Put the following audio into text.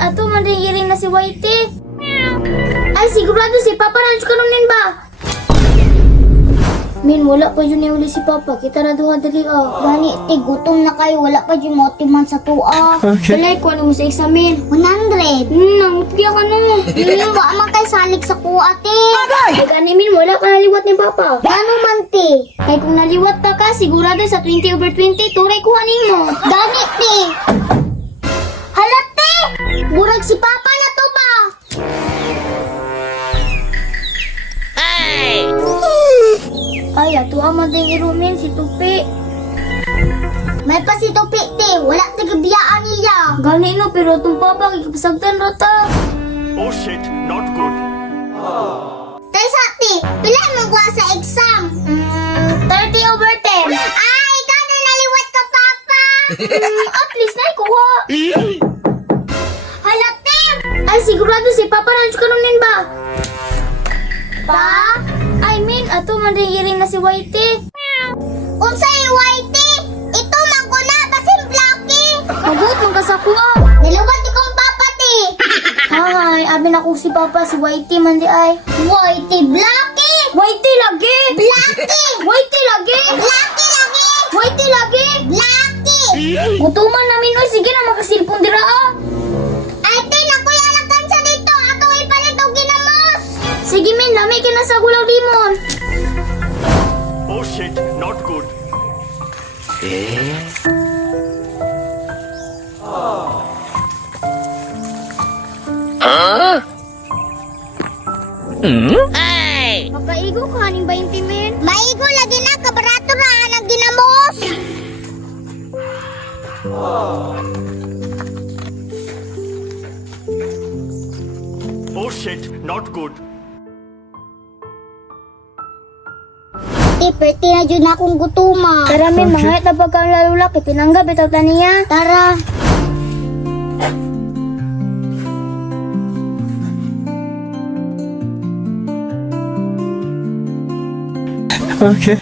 ato man rin na si Whitey. Ay, sigurado si Papa na kanunin ba? Min, wala pa yun uli si Papa. Kita na duha dali Gani, te, gutom na kayo. Wala pa yung motiman sa tuwa. Okay. Balay ko ano mo sa examen. 100. Nangutya ka na. Wa man kay salig sa kuwa, te. Ay, gani Min, wala ka naliwat ni Papa. Ano man, te? Kay kung naliwat pa ka, sigurado sa 20/20, turay kuhanin mo. Gani, te. Hala, te. Burag si Papa na to ba? Ay, ato ama din irumin si Tupi. May pa si Tupi, te. Wala tigabiyaan niya. Gani no, pero itong Papa, kikapasagdan rata. Oh shit, not good. Tay sa, te. Pila mo kuha sa exam? 30/10. Ay, ikaw na naliwat ka, Papa. At least na ikuha. Hala, te. Ay, sigurado si Papa na kanunin ba? Pa? I mean, ato man rin na si Whitey. Unsay Whitey? Ito man ko na, basin Blocky. Mabuot mong kasakuha. Naliwat ikong Papa, te. Ay, abin ako si Papa, si Whitey man di ay. Whitey Blocky. Whitey lagi! Blocky. Whitey lagi! Blocky lagi. Whitey lagi! Blocky. Gutuman namin, oy, sige na makasilpon dira Ay, te, nakuy alakan sa dito. Ato ipalit og ginamos. Sige min, dami ka na sa gulaw limon. Oh shit, not good. Makaigo ka haning 20 min. Maigo lagi na, kabarato ra ang ginamos. Oh shit, not good. Te, perti na dyan akong gutuma. Tara min, mga ita pagkaan lalula, pinanggap itaw taniya. Tara. Okay.